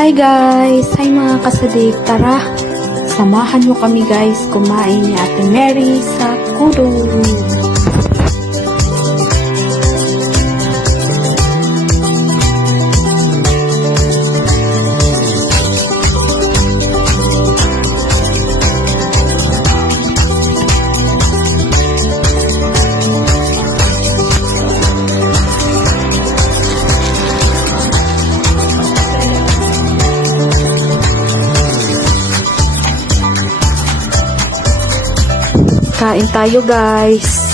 Hi guys! Hi mga kasadik! Tara! Samahan mo kami guys kumain ni Ate Mary sa Kudo! Kain tayo guys!